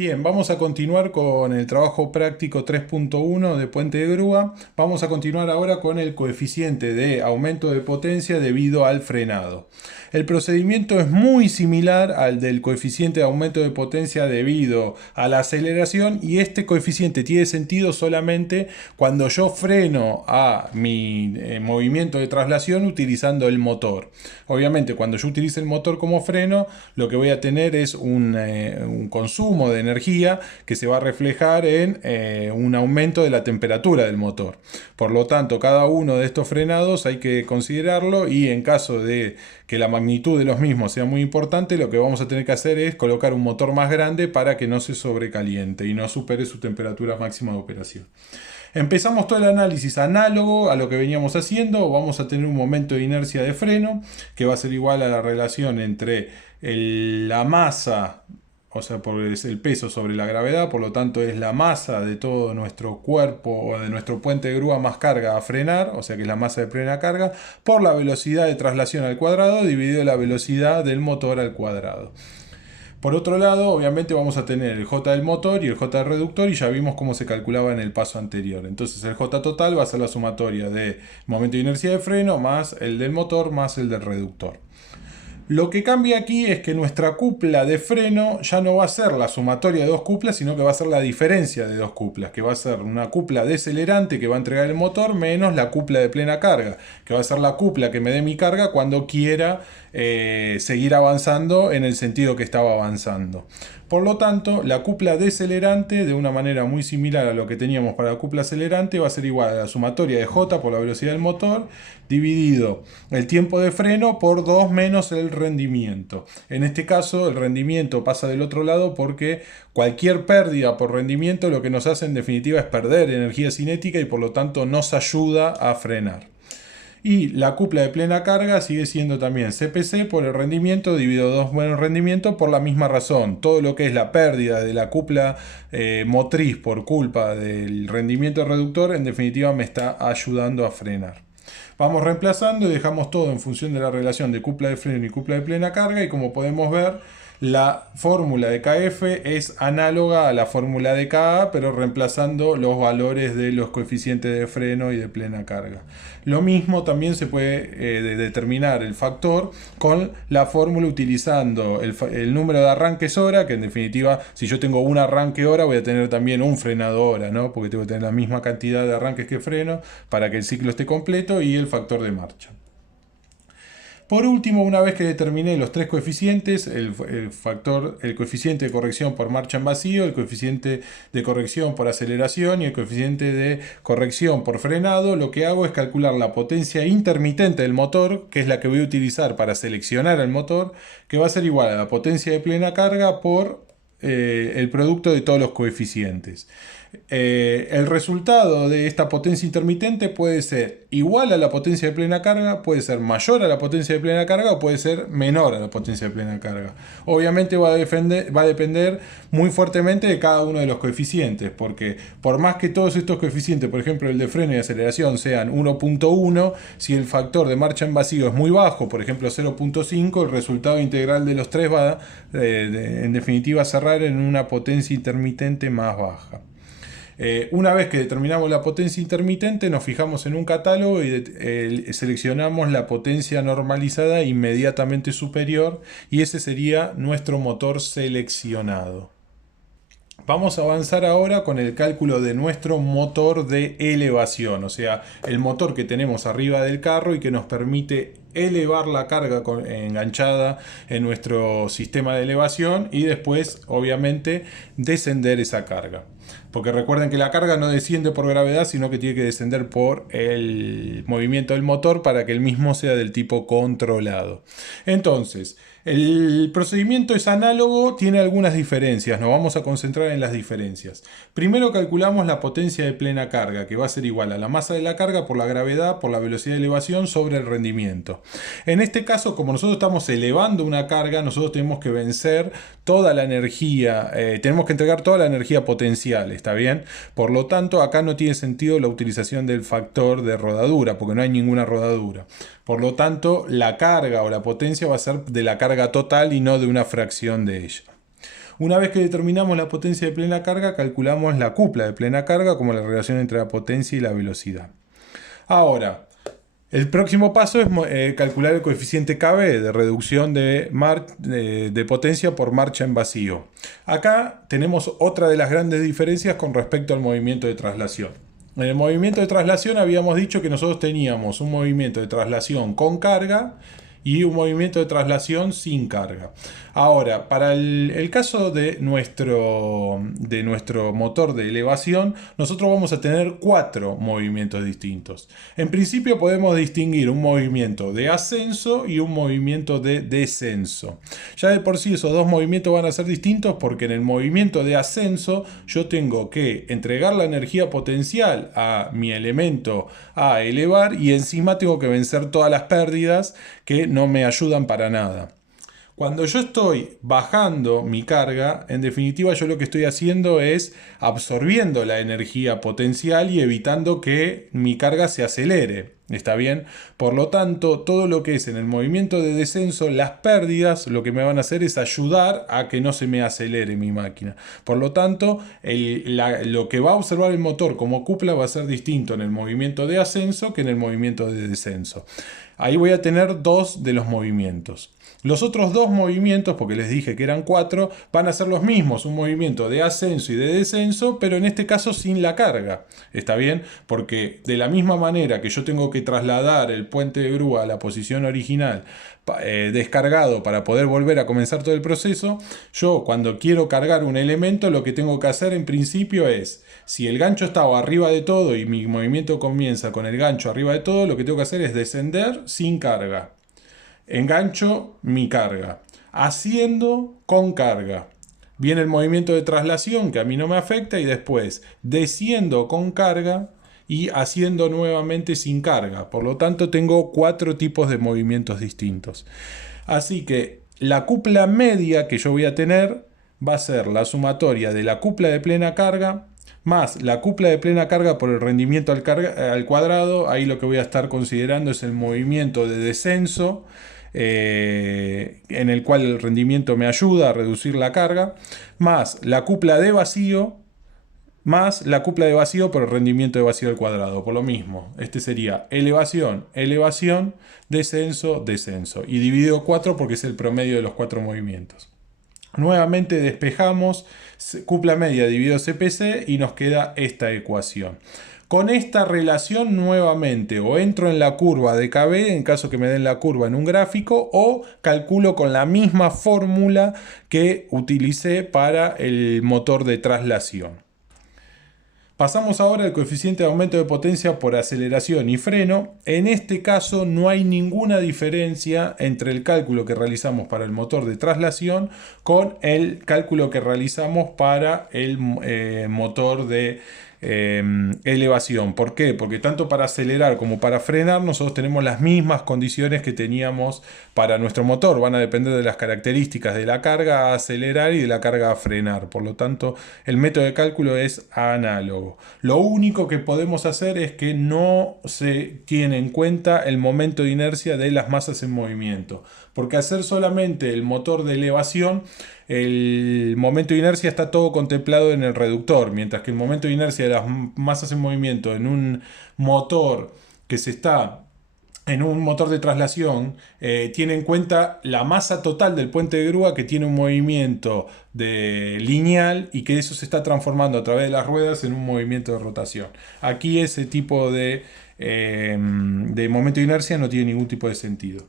Bien, vamos a continuar con el trabajo práctico 3.1 de puente de grúa. Vamos a continuar ahora con el coeficiente de aumento de potencia debido al frenado. El procedimiento es muy similar al del coeficiente de aumento de potencia debido a la aceleración, y este coeficiente tiene sentido solamente cuando yo freno a mi movimiento de traslación utilizando el motor. Obviamente, cuando yo utilice el motor como freno, lo que voy a tener es un consumo de energía que se va a reflejar en un aumento de la temperatura del motor. Por lo tanto, cada uno de estos frenados hay que considerarlo, y en caso de que la magnitud de los mismos sea muy importante, lo que vamos a tener que hacer es colocar un motor más grande para que no se sobrecaliente y no supere su temperatura máxima de operación. Empezamos todo el análisis análogo a lo que veníamos haciendo. Vamos a tener un momento de inercia de freno que va a ser igual a la relación entre la masa, o sea, es el peso sobre la gravedad. Por lo tanto, es la masa de todo nuestro cuerpo o de nuestro puente de grúa más carga a frenar, o sea que es la masa de plena carga, por la velocidad de traslación al cuadrado dividido la velocidad del motor al cuadrado. Por otro lado, obviamente vamos a tener el J del motor y el J del reductor, y ya vimos cómo se calculaba en el paso anterior. Entonces el J total va a ser la sumatoria de momento de inercia de freno más el del motor más el del reductor. Lo que cambia aquí es que nuestra cupla de freno ya no va a ser la sumatoria de dos cuplas, sino que va a ser la diferencia de dos cuplas, que va a ser una cupla decelerante que va a entregar el motor menos la cupla de plena carga, que va a ser la cupla que me dé mi carga cuando quiera seguir avanzando en el sentido que estaba avanzando. Por lo tanto, la cupla decelerante, de una manera muy similar a lo que teníamos para la cupla acelerante, va a ser igual a la sumatoria de J por la velocidad del motor dividido el tiempo de freno por 2 menos el rendimiento. En este caso, el rendimiento pasa del otro lado porque cualquier pérdida por rendimiento lo que nos hace en definitiva es perder energía cinética y por lo tanto nos ayuda a frenar. Y la cupla de plena carga sigue siendo también CPC por el rendimiento dividido 2 menos rendimiento, por la misma razón. Todo lo que es la pérdida de la cupla motriz por culpa del rendimiento reductor, en definitiva me está ayudando a frenar. Vamos reemplazando y dejamos todo en función de la relación de cupla de freno y cupla de plena carga, y como podemos ver, la fórmula de KF es análoga a la fórmula de KA, pero reemplazando los valores de los coeficientes de freno y de plena carga. Lo mismo también se puede determinar el factor con la fórmula utilizando el número de arranques hora, que en definitiva, si yo tengo un arranque hora, voy a tener también un frenado hora, ¿no? Porque tengo que tener la misma cantidad de arranques que freno para que el ciclo esté completo, y el factor de marcha. Por último, una vez que determiné los tres coeficientes, el coeficiente de corrección por marcha en vacío, el coeficiente de corrección por aceleración y el coeficiente de corrección por frenado, lo que hago es calcular la potencia intermitente del motor, que es la que voy a utilizar para seleccionar el motor, que va a ser igual a la potencia de plena carga por el producto de todos los coeficientes. El resultado de esta potencia intermitente puede ser igual a la potencia de plena carga, puede ser mayor a la potencia de plena carga o puede ser menor a la potencia de plena carga. Obviamente va a depender muy fuertemente de cada uno de los coeficientes, porque por más que todos estos coeficientes, por ejemplo el de freno y aceleración, sean 1.1, si el factor de marcha en vacío es muy bajo, por ejemplo 0.5, el resultado integral de los tres va en definitiva a cerrar en una potencia intermitente más baja. Una vez que determinamos la potencia intermitente, nos fijamos en un catálogo y seleccionamos la potencia normalizada inmediatamente superior, y ese sería nuestro motor seleccionado. Vamos a avanzar ahora con el cálculo de nuestro motor de elevación, o sea, el motor que tenemos arriba del carro y que nos permite elevar la carga enganchada en nuestro sistema de elevación, y después, obviamente, descender esa carga. Porque recuerden que la carga no desciende por gravedad, sino que tiene que descender por el movimiento del motor para que el mismo sea del tipo controlado. Entonces, el procedimiento es análogo, tiene algunas diferencias. Nos vamos a concentrar en las diferencias. Primero calculamos la potencia de plena carga, que va a ser igual a la masa de la carga por la gravedad por la velocidad de elevación sobre el rendimiento. En este caso, como nosotros estamos elevando una carga, nosotros tenemos que vencer toda la energía, tenemos que entregar toda la energía potencial, ¿está bien? Por lo tanto, acá no tiene sentido la utilización del factor de rodadura, porque no hay ninguna rodadura. Por lo tanto, la carga o la potencia va a ser de la carga total y no de una fracción de ella. Una vez que determinamos la potencia de plena carga, calculamos la cupla de plena carga como la relación entre la potencia y la velocidad. Ahora, el próximo paso es calcular el coeficiente KB de reducción de potencia por marcha en vacío. Acá tenemos otra de las grandes diferencias con respecto al movimiento de traslación. En el movimiento de traslación habíamos dicho que nosotros teníamos un movimiento de traslación con carga y un movimiento de traslación sin carga. Ahora, para el caso de nuestro motor de elevación, nosotros vamos a tener 4 movimientos distintos. En principio podemos distinguir un movimiento de ascenso y un movimiento de descenso. Ya de por sí esos dos movimientos van a ser distintos porque en el movimiento de ascenso yo tengo que entregar la energía potencial a mi elemento a elevar y encima tengo que vencer todas las pérdidas que no me ayudan para nada. Cuando yo estoy bajando mi carga, en definitiva yo lo que estoy haciendo es absorbiendo la energía potencial y evitando que mi carga se acelere. ¿Está bien? Por lo tanto, todo lo que es en el movimiento de descenso, las pérdidas lo que me van a hacer es ayudar a que no se me acelere mi máquina. Por lo tanto, lo que va a observar el motor como cupla va a ser distinto en el movimiento de ascenso que en el movimiento de descenso. Ahí voy a tener 2 de los movimientos. Los otros 2 movimientos, porque les dije que eran 4, van a ser los mismos, un movimiento de ascenso y de descenso, pero en este caso sin la carga. ¿Está bien? Porque de la misma manera que yo tengo que trasladar el puente de grúa a la posición original descargado para poder volver a comenzar todo el proceso, yo cuando quiero cargar un elemento lo que tengo que hacer en principio es, si el gancho estaba arriba de todo y mi movimiento comienza con el gancho arriba de todo, lo que tengo que hacer es descender sin carga. Engancho mi carga, haciendo con carga. Viene el movimiento de traslación que a mí no me afecta y después desciendo con carga y haciendo nuevamente sin carga. Por lo tanto tengo 4 tipos de movimientos distintos. Así que la cupla media que yo voy a tener va a ser la sumatoria de la cupla de plena carga más la cupla de plena carga por el rendimiento al cuadrado. Ahí lo que voy a estar considerando es el movimiento de descenso, en el cual el rendimiento me ayuda a reducir la carga, más la cupla de vacío, más la cupla de vacío por el rendimiento de vacío al cuadrado. Por lo mismo, este sería elevación, elevación, descenso, descenso. Y dividido 4 porque es el promedio de los 4 movimientos. Nuevamente despejamos cupla media dividido CPC y nos queda esta ecuación. Con esta relación nuevamente o entro en la curva de KB en caso que me den la curva en un gráfico o calculo con la misma fórmula que utilicé para el motor de traslación. Pasamos ahora al coeficiente de aumento de potencia por aceleración y freno. En este caso no hay ninguna diferencia entre el cálculo que realizamos para el motor de traslación con el cálculo que realizamos para el motor de elevación. ¿Por qué? Porque tanto para acelerar como para frenar nosotros tenemos las mismas condiciones que teníamos para nuestro motor. Van a depender de las características de la carga a acelerar y de la carga a frenar. Por lo tanto, el método de cálculo es análogo. Lo único que podemos hacer es que no se tiene en cuenta el momento de inercia de las masas en movimiento. Porque hacer solamente el motor de elevación, el momento de inercia está todo contemplado en el reductor, mientras que el momento de inercia de las masas en movimiento en un motor que se está en un motor de traslación tiene en cuenta la masa total del puente de grúa que tiene un movimiento lineal y que eso se está transformando a través de las ruedas en un movimiento de rotación. Aquí ese tipo de momento de inercia no tiene ningún tipo de sentido.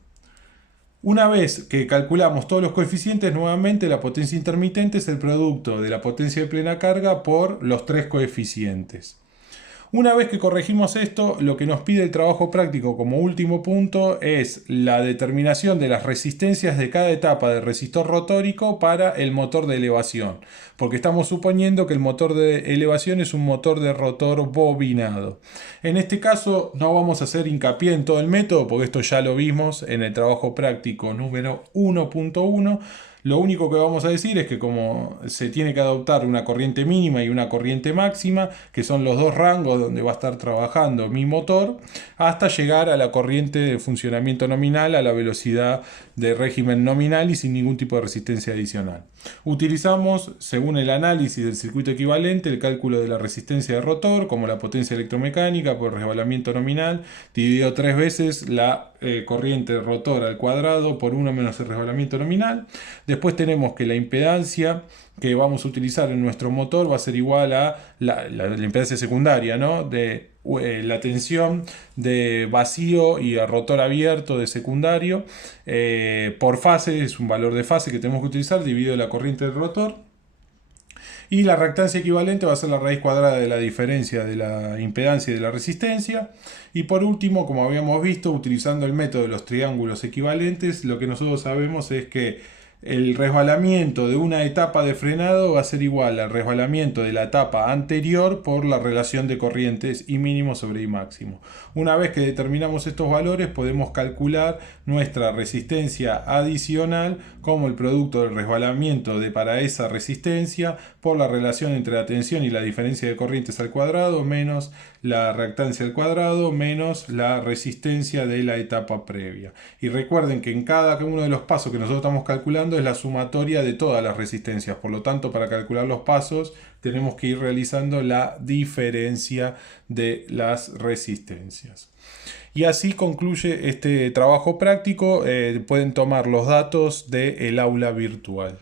Una vez que calculamos todos los coeficientes, nuevamente la potencia intermitente es el producto de la potencia de plena carga por los 3 coeficientes. Una vez que corregimos esto, lo que nos pide el trabajo práctico como último punto es la determinación de las resistencias de cada etapa del resistor rotórico para el motor de elevación, porque estamos suponiendo que el motor de elevación es un motor de rotor bobinado. En este caso no vamos a hacer hincapié en todo el método, porque esto ya lo vimos en el trabajo práctico número 1.1. Lo único que vamos a decir es que como se tiene que adoptar una corriente mínima y una corriente máxima, que son los 2 rangos donde va a estar trabajando mi motor, hasta llegar a la corriente de funcionamiento nominal a la velocidad de régimen nominal y sin ningún tipo de resistencia adicional. Utilizamos, según el análisis del circuito equivalente, el cálculo de la resistencia del rotor, como la potencia electromecánica por resbalamiento nominal, dividido 3 veces la corriente del rotor al cuadrado por 1 menos el resbalamiento nominal. Después tenemos que la impedancia que vamos a utilizar en nuestro motor va a ser igual a la impedancia secundaria, ¿no? De la tensión de vacío y el rotor abierto de secundario por fase, es un valor de fase que tenemos que utilizar dividido la corriente del rotor. Y la reactancia equivalente va a ser la raíz cuadrada de la diferencia de la impedancia y de la resistencia. Y por último, como habíamos visto, utilizando el método de los triángulos equivalentes, lo que nosotros sabemos es que el resbalamiento de una etapa de frenado va a ser igual al resbalamiento de la etapa anterior por la relación de corrientes I mínimo sobre I máximo. Una vez que determinamos estos valores, podemos calcular nuestra resistencia adicional como el producto del resbalamiento para esa resistencia por la relación entre la tensión y la diferencia de corrientes al cuadrado menos la reactancia al cuadrado menos la resistencia de la etapa previa. Y recuerden que en cada uno de los pasos que nosotros estamos calculando es la sumatoria de todas las resistencias. Por lo tanto, para calcular los pasos tenemos que ir realizando la diferencia de las resistencias. Y así concluye este trabajo práctico. Pueden tomar los datos del aula virtual.